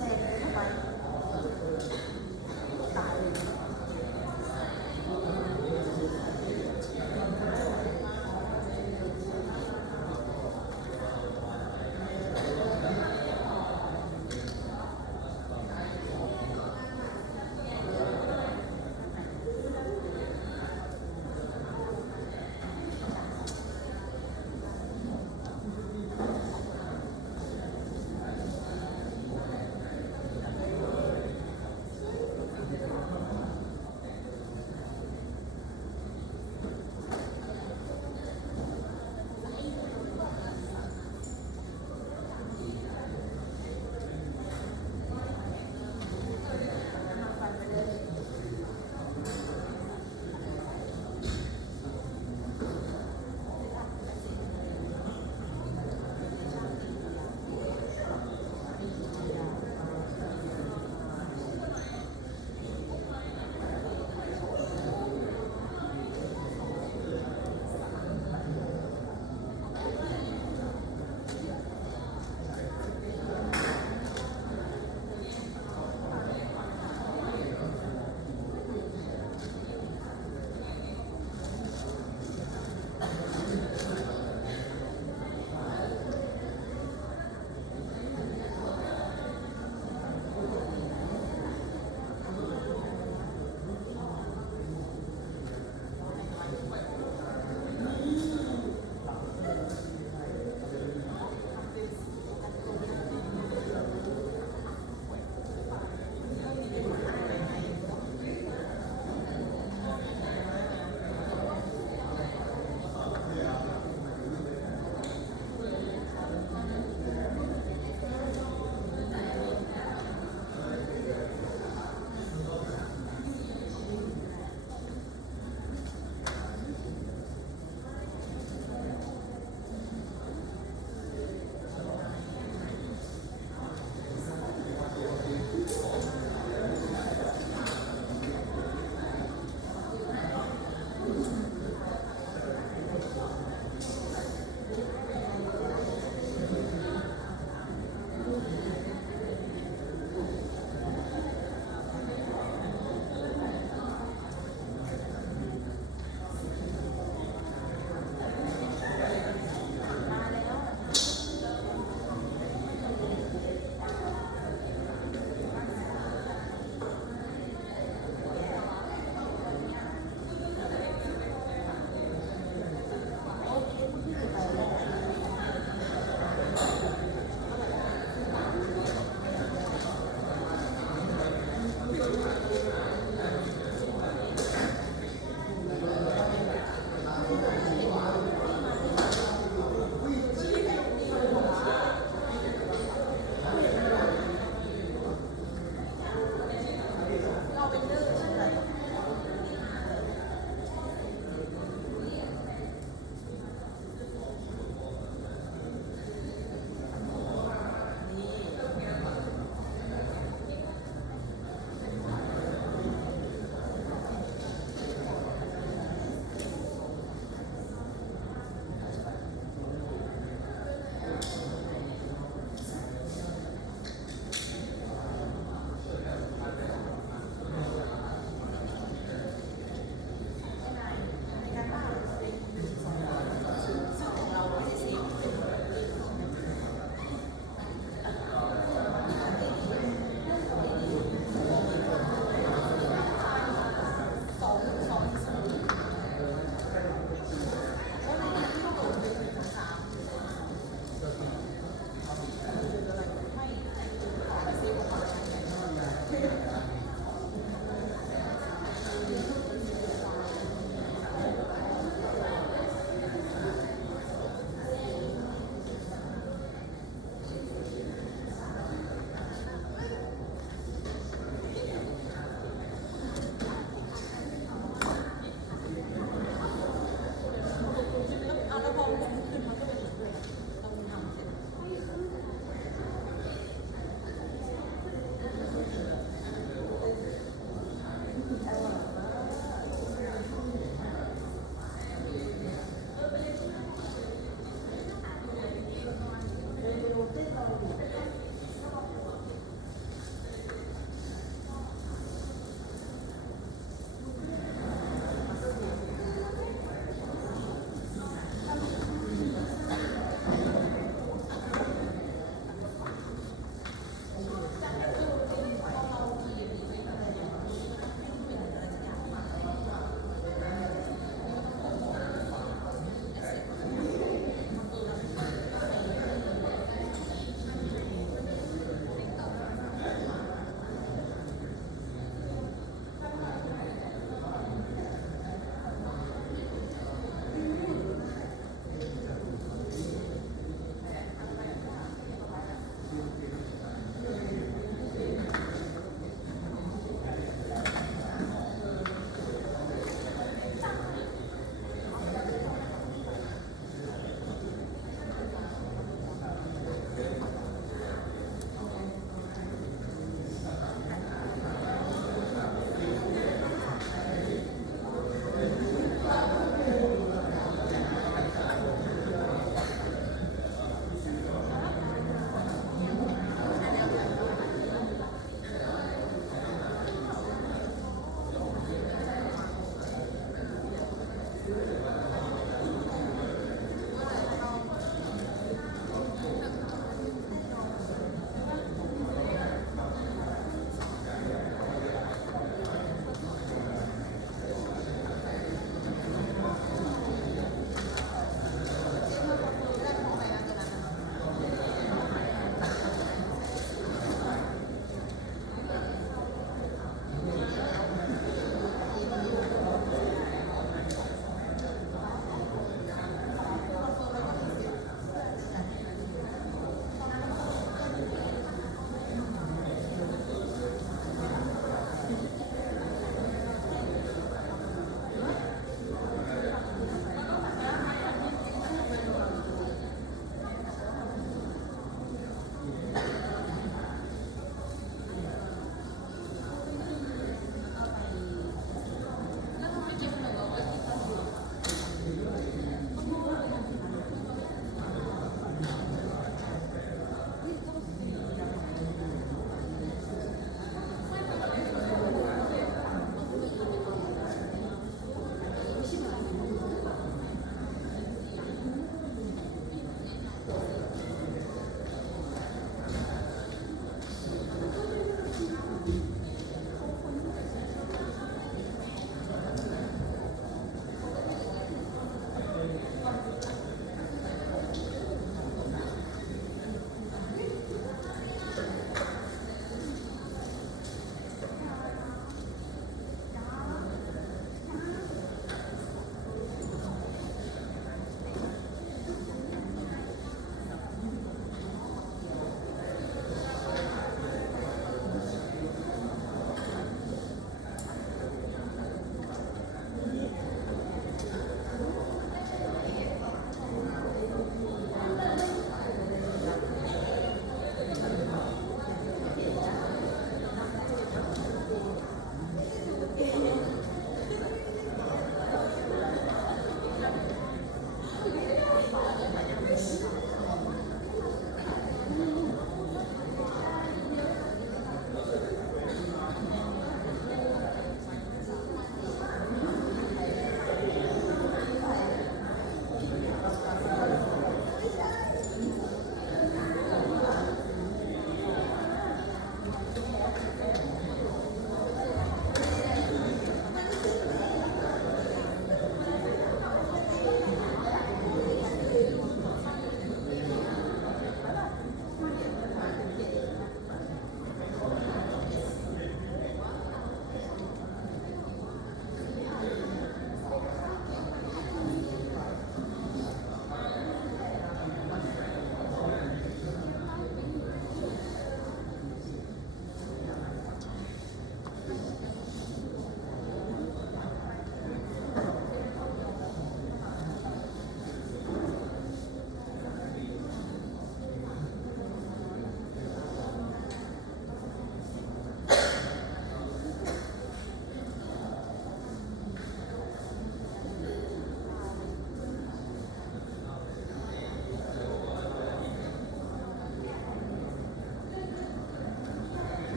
xe nó bay tại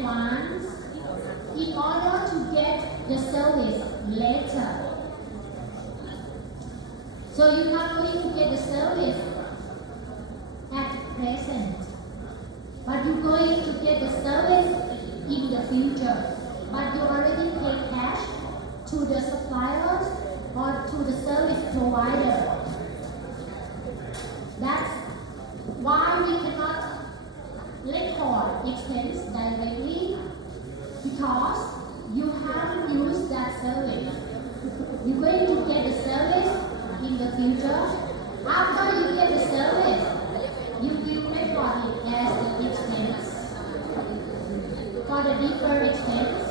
advance in order to get the service later. So you're not going to get the service at present, but you're going to get the service in the future. But you already pay cash to the suppliers or to the service provider. That's why we cannot record expense directly, because you haven't used that service. You're going to get the service in the future. After you get the service, you will record it as the expense for the deferred expense.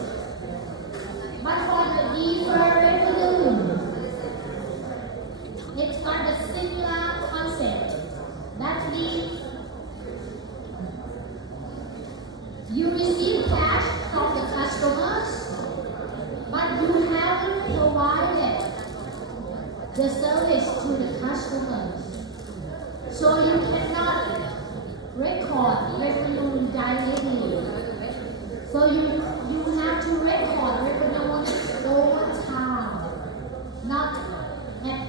But for the deferred revenue, it's got a similar concept. That means you receive cash from the customers, but you haven't provided the service to the customers. So you cannot record revenue directly. So you have to record revenue over time, not at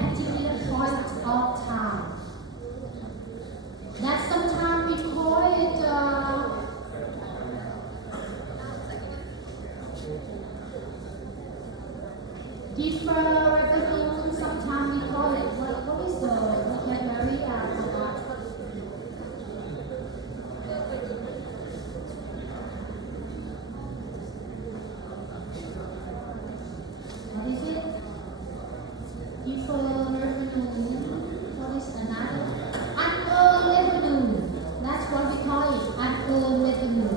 particular point of time. That sometimes we call it deferred revenue. Sometimes we call it what is the vocabulary? I forgot. What is it? Deferred revenue. What is another? Unearned revenue. That's what we call it. Unearned revenue.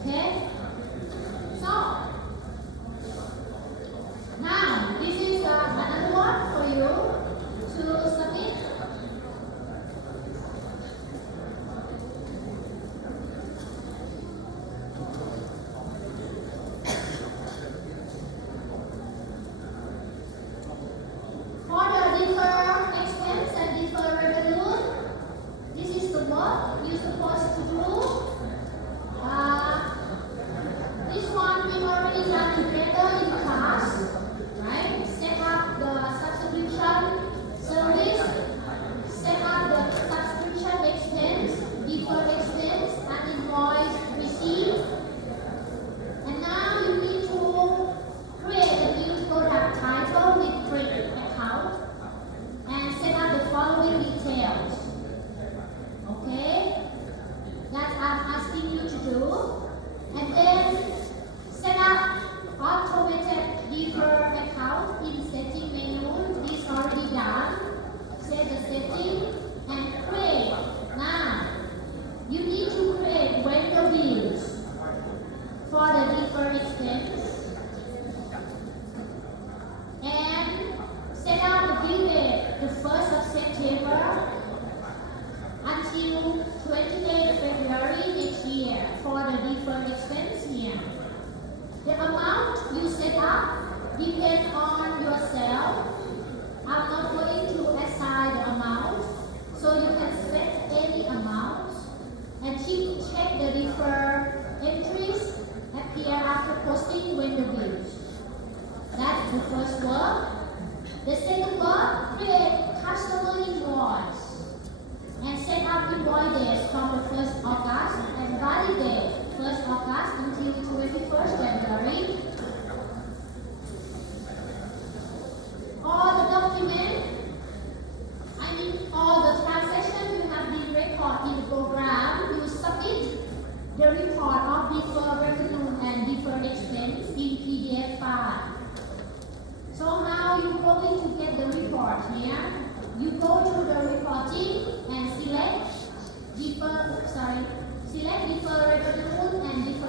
Okay? So now this is another one for you to submit. For the deferred expense and deferred revenue, this is the work you're supposed to do. This one we've already done together in class, right? Set up the subscription service, set up the subscription expense, deferred expense, and invoice receipt. And now you need to create a new product title with credit account and set up the following details. Okay? That I'm asking you to do. And then set up automated deferred account in setting menu. This is already done. Set the setting and create. Now, you need to create vendor bills for the deferred expense and set up the bill date the 1st of September until 28th February next year for the deferred expense here. The amount you set up depends on yourself. I'm not going to assign the amount, so you can set any amount and check the deferred entries appear after posting vendor bills. That's the first work. The second work, create customer invoice and set up invoice dates from the 1st August and validate 1st August until 21st January. All the documents, all the transactions you have been recorded in the program, you submit the report of deferred revenue and deferred expense in PDF file. So how you going to get the report here? You go to the reporting and select deferred revenue and deferred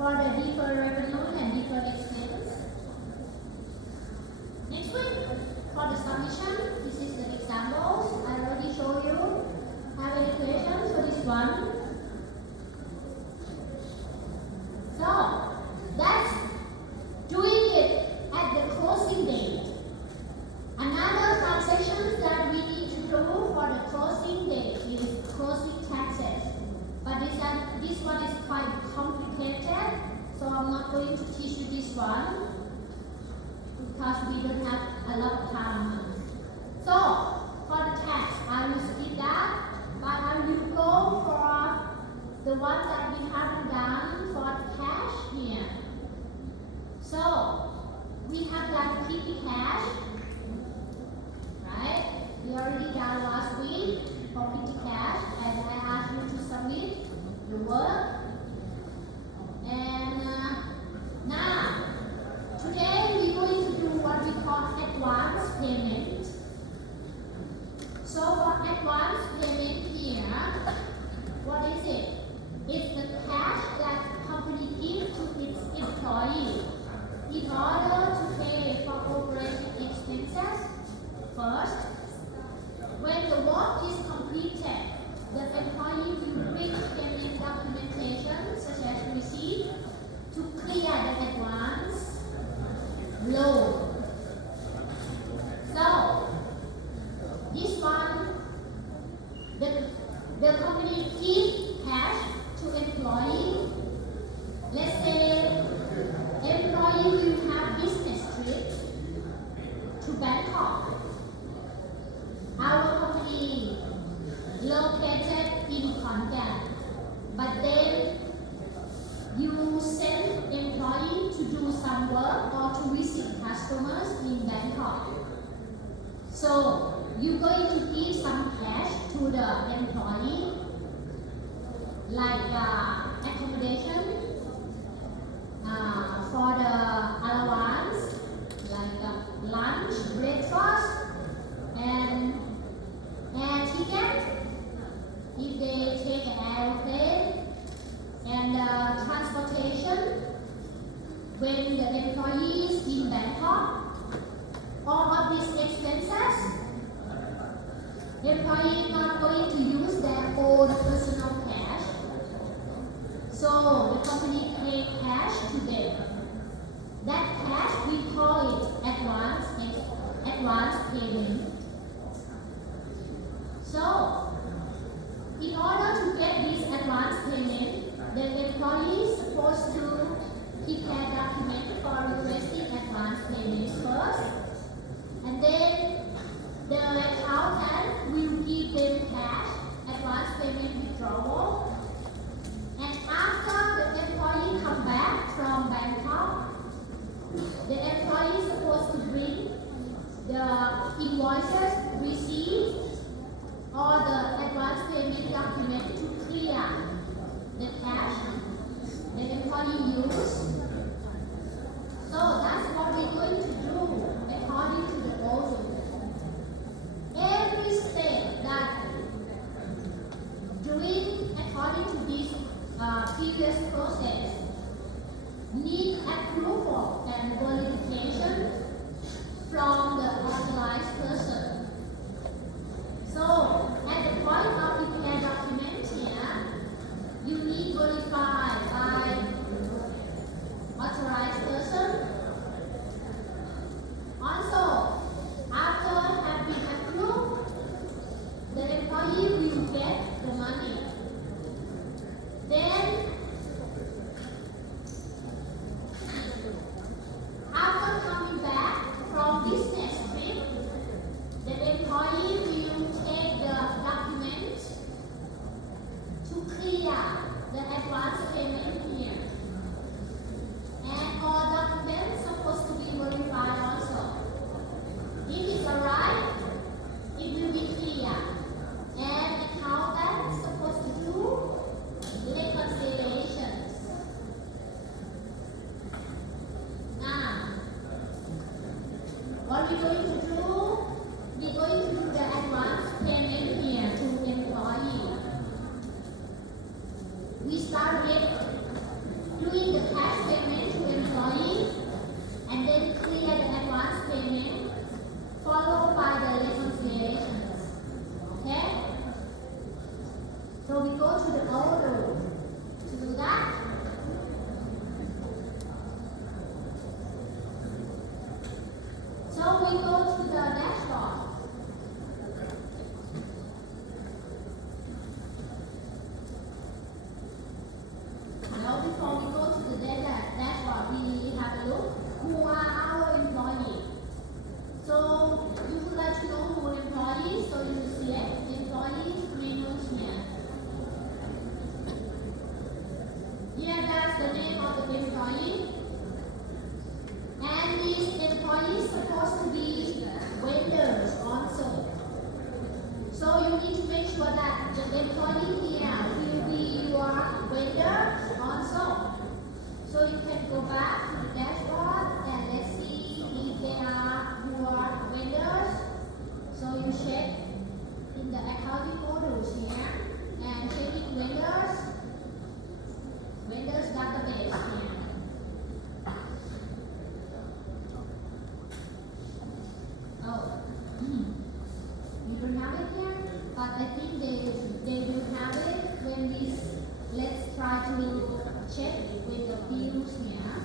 for the deferred revenue and deferred expense. Next week, for the submission, this is the examples. I already showed you. Have any questions for this one? So, that's doing it at the closing date. Another transaction that we need to do for the closing date is closing taxes. But this one is quite complicated, so I'm not going to teach you this one because we don't have a lot of time. So, for the tax, I will skip that, but I will go for the one that we haven't done for cash here. So, we have done petty cash, right? We already done last week for petty cash, and I asked you to submit the work. And now, today we're going to do what we call advance payment. So for advance payment here, what is it? It's the cash that company gives to its employee in order to pay for operating expenses. First, when the work is completed, the employee will bring payment documentation such as receipt to clear the advance loan. So, this one, the company gives cash to employee. Let's say employee will have business trip to Bangkok. Our company located in Khon Kaen, but then you send employee to do some work or to visit customers in Bangkok. So you're going to give some cash to the employee, like accommodation, for the allowance, like lunch, breakfast, and air ticket if they take an airplane, and transportation when the employee is in Bangkok. All of these expenses, employee is not going to use their own personal cash, so the company pay cash to them. That cash we call it advance payment. So, in order to get this advance payment, the employee is supposed to prepare document for requesting advance payment first, and then the accountant will give them cash, advance payment withdrawal, and after the employee come back from Bangkok, the employee is supposed to bring the invoices, receipt, or the advance payment document to clear the cash the employee used. So that's what we're going to do according to the Odoo. Every step that doing according to this previous process need approval and verification from the authorized person. So, at the point of prepare document here, you need verified by authorized person. Also, after having approved, the employee will get the money. Then, after coming back from business trip, the employee will take the that's the name of the employee. And these employees supposed to be vendors also. So you need to make sure that the employee here will be your vendor also. So you can go back to the dashboard and let's see if they are your vendors. So you check in the accounting modules here and checking vendors database here. Oh, you don't have it here, but I think they will have it when we. Let's try to check with the fields here.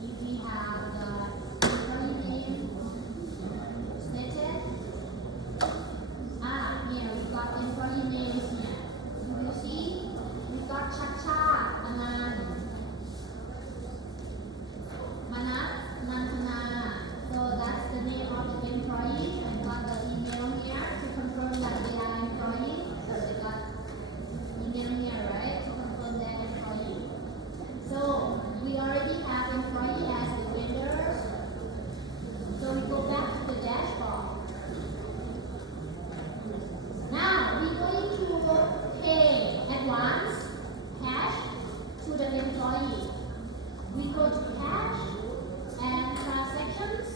If we have the employee name stated. Here we got employee names here. You will see we got Chacha, Anand, Manat, Nantana. So that's the name of the employee. I got the email here to confirm that they are employee. So they got email here, right, to confirm they're employee. So we already have employee as the vendors. So we go back to the dashboard. Now we're going to pay advance cash to the employee. We go to cash and transactions.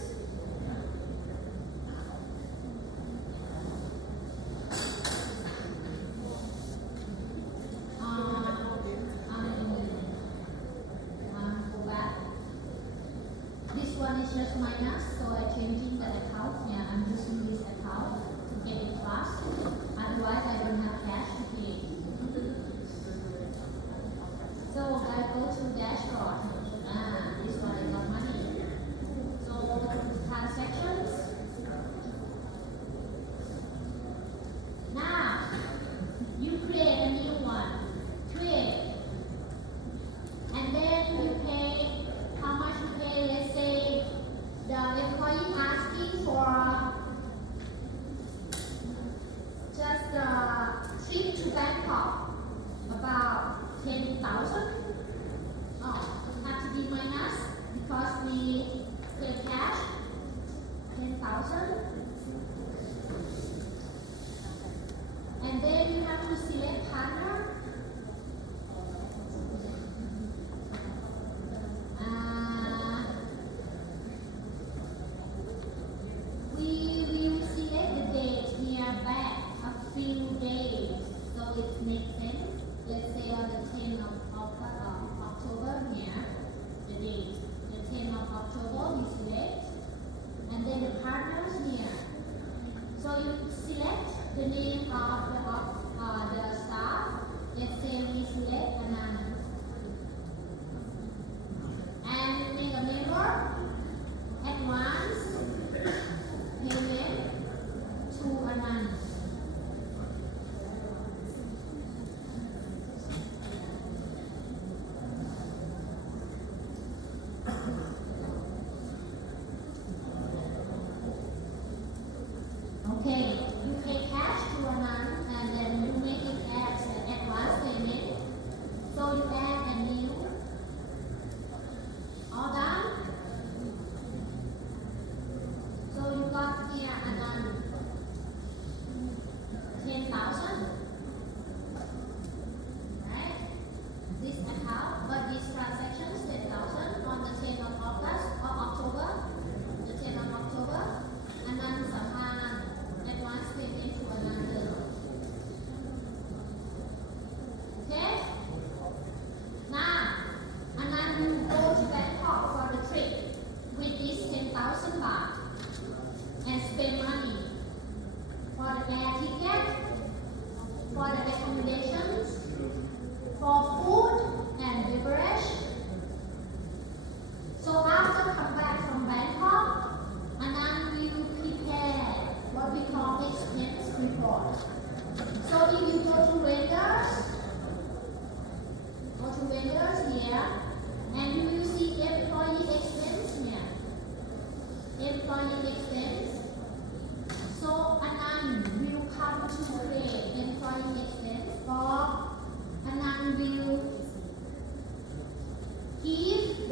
Go back. This one is just minus, so I'm changing the account. Yeah, I'm using this account to get it fast. Otherwise, I don't have cash to pay. So I go to dashboard. This one I got money. So transactions. Now you create a new one. Create. And then you pay how much you pay. Let's say the employee asking for just a trip to Bangkok, about 10,000. Oh, it has to be minus because we pay cash 10,000. And then you have to select partner. We will select the date here back a few days, so it makes sense. Let's say on the 10th of October here, the date, the 10th of October we select, and then the partners here. So you select the name of the staff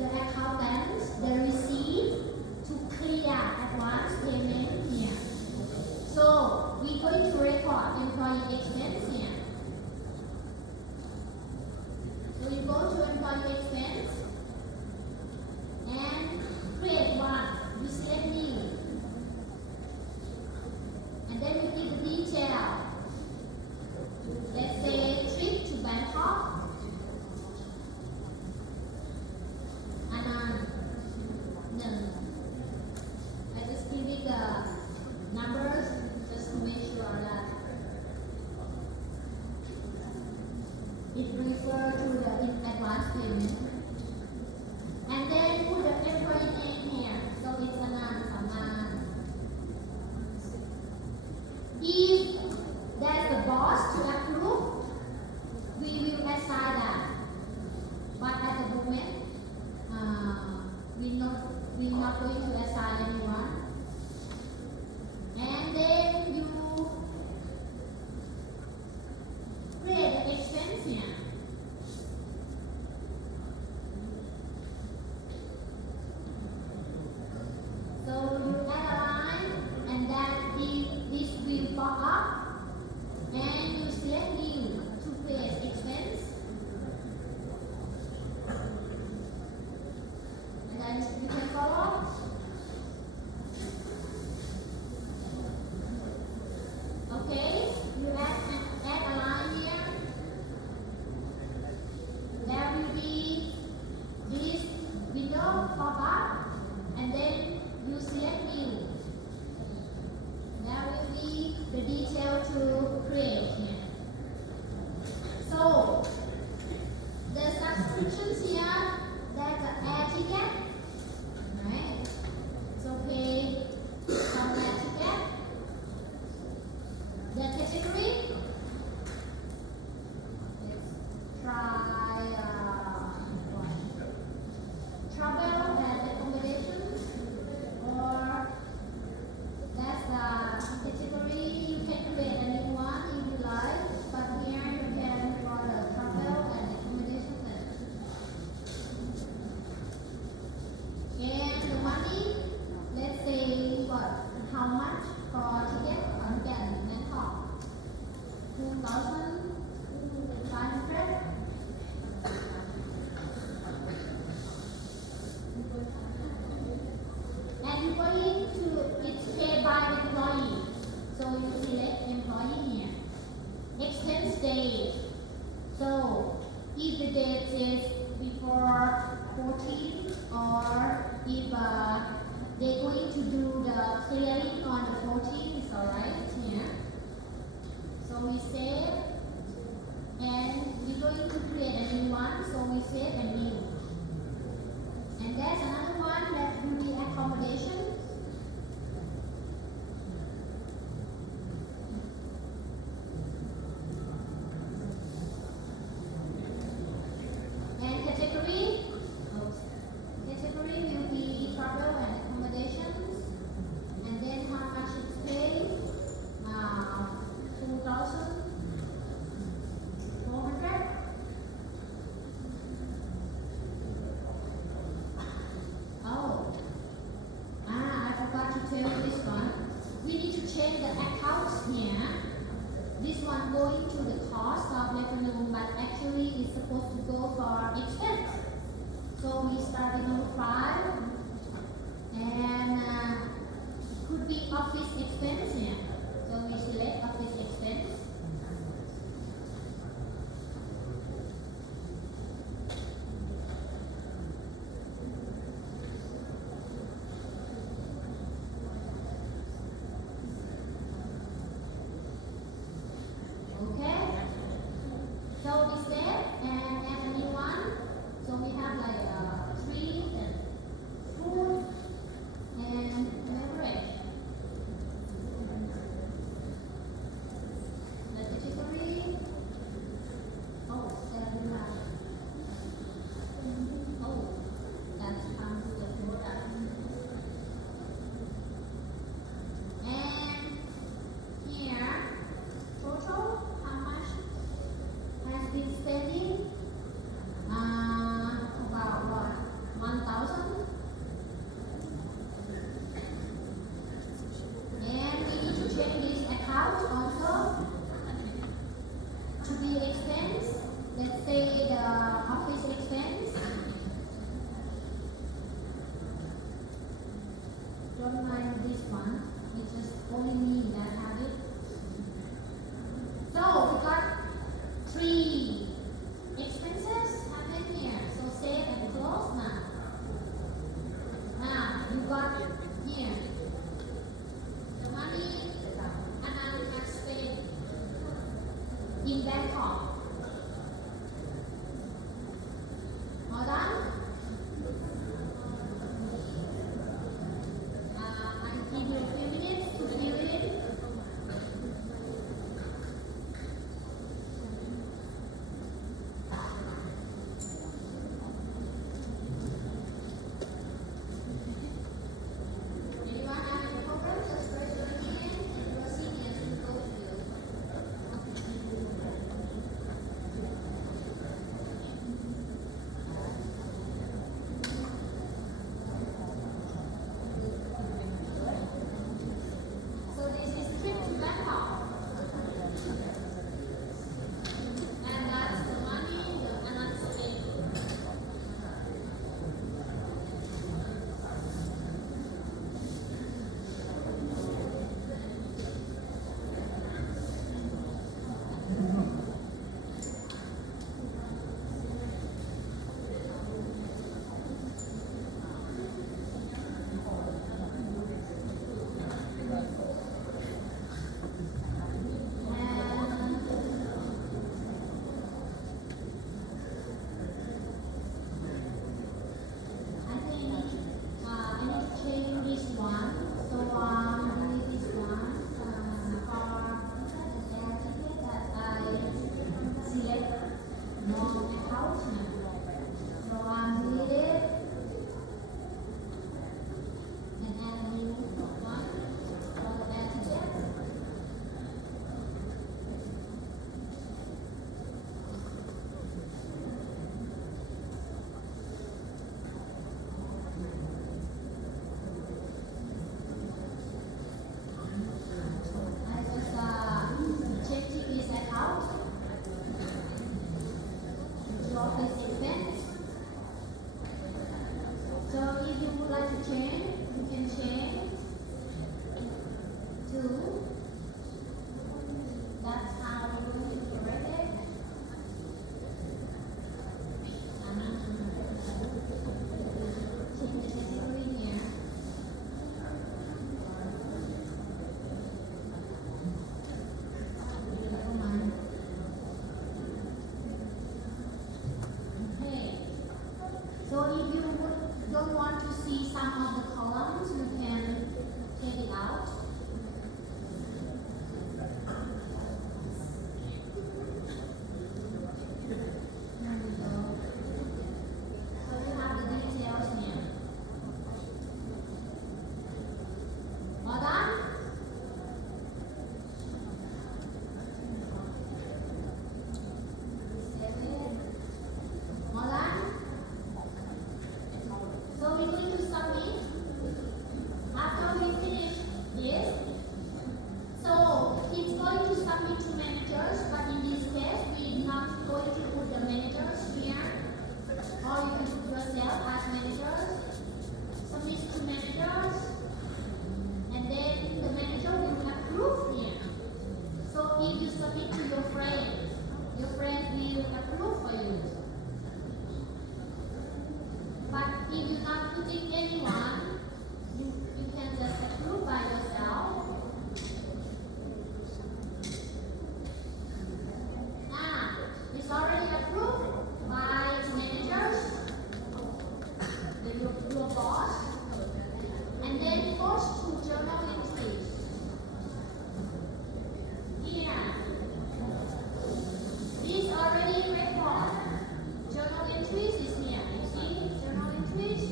the accountant the receipt to clear advance payment here. So we're going to record employee expense here. So you go to employee expense and create one. You select new. And then you give the detail. Let's say trip to Bangkok. And I just give it the numbers just to make sure that it refers to the advance payment. And then put the employee name here. So it's Anand. If there's the boss to approve, we will assign that. But at the moment, we're not going to assign anyone. And then you create the expense here. So you add a line, and then this will pop up, and you select new to create expense. And then you can follow. Okay, you add a line here. There will be this window pop up, and then you select new. There will be the detail to create here. So the subscriptions here, that's the air ticket, right? So pay from air ticket. The category, let's try travel and accommodations, or that's the category. You can create a new one if you like, but here you can for the travel and accommodation. And the money, let's say what, how much for ticket on Bangkok? 2,500. And you're going to, it's paid by employee. So you select employee here. Expense date. So if the date is before 14, or if they're going to do the clearing on the 14th, it's alright here. So we save, and we're going to create a new one, so we save a new. And there's another one that will be accommodation. And category will be travel and accommodations, and then how much it's paid. change to, that's how we're going to correct it. Change the category here. Okay. So if you don't want to see some of the columns, you can take it out. There we go. So you have the details here. All done? Save it. All done? So we're going to submit. After we finish this, so it's going to submit to managers, but in this case, we're not going to put the managers here, or you can put yourself as managers. Submit to managers, and then the manager will approve here. So if you submit to your friends will approve for you. But if you're not putting anyone, you can just approve by yourself. Now, it's already approved by managers, your boss, and then post to journal entries. Here, this already record. Journal entries is here. You see journal entries?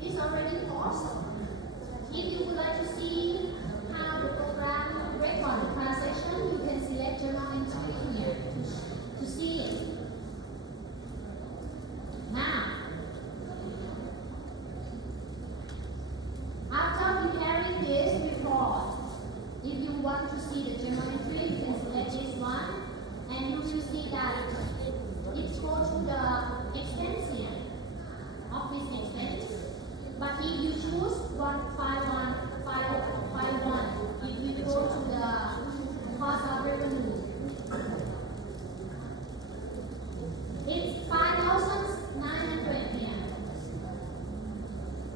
This already posted. If you would like to see how the program record the transaction, you can select journal entry here to see it. Now, after preparing this report, if you want to see the journal entry, you can select this one, and you will see that it goes to the expense here, office expense. But if you choose 151, it will go to the cost of revenue. It's 5,900 here.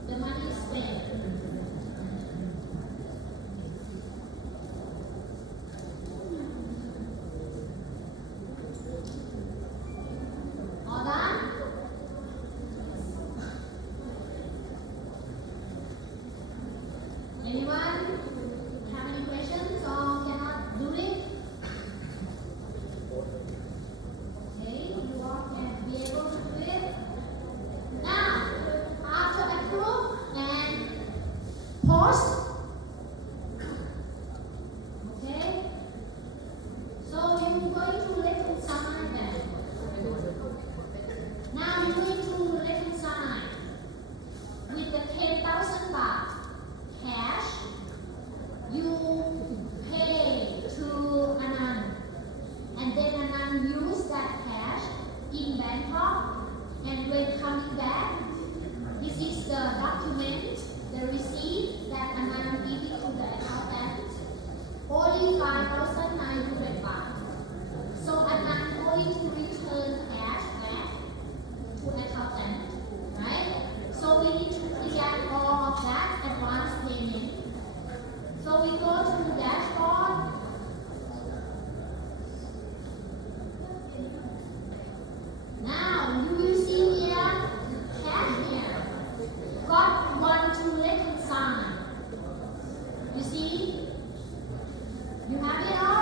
The money is spent. All done? Anyone have any questions or cannot do it? Okay, you all can be able to do it. Now, after approve and post, okay? So you're going to reconcile them. Now you need to reconcile with the 10,000 baht cash you pay to Anand, and then Anand use that cash in Bangkok, and when coming back, this is the document, the receipt that Anand give it to the accountant, only 5,900 baht. So Anand going to return cash back to accountant, right? So we need to clear all of that advance payment. So we go to the dashboard. Now you will see here cash here. Got one to reconcile. You see? You have it all?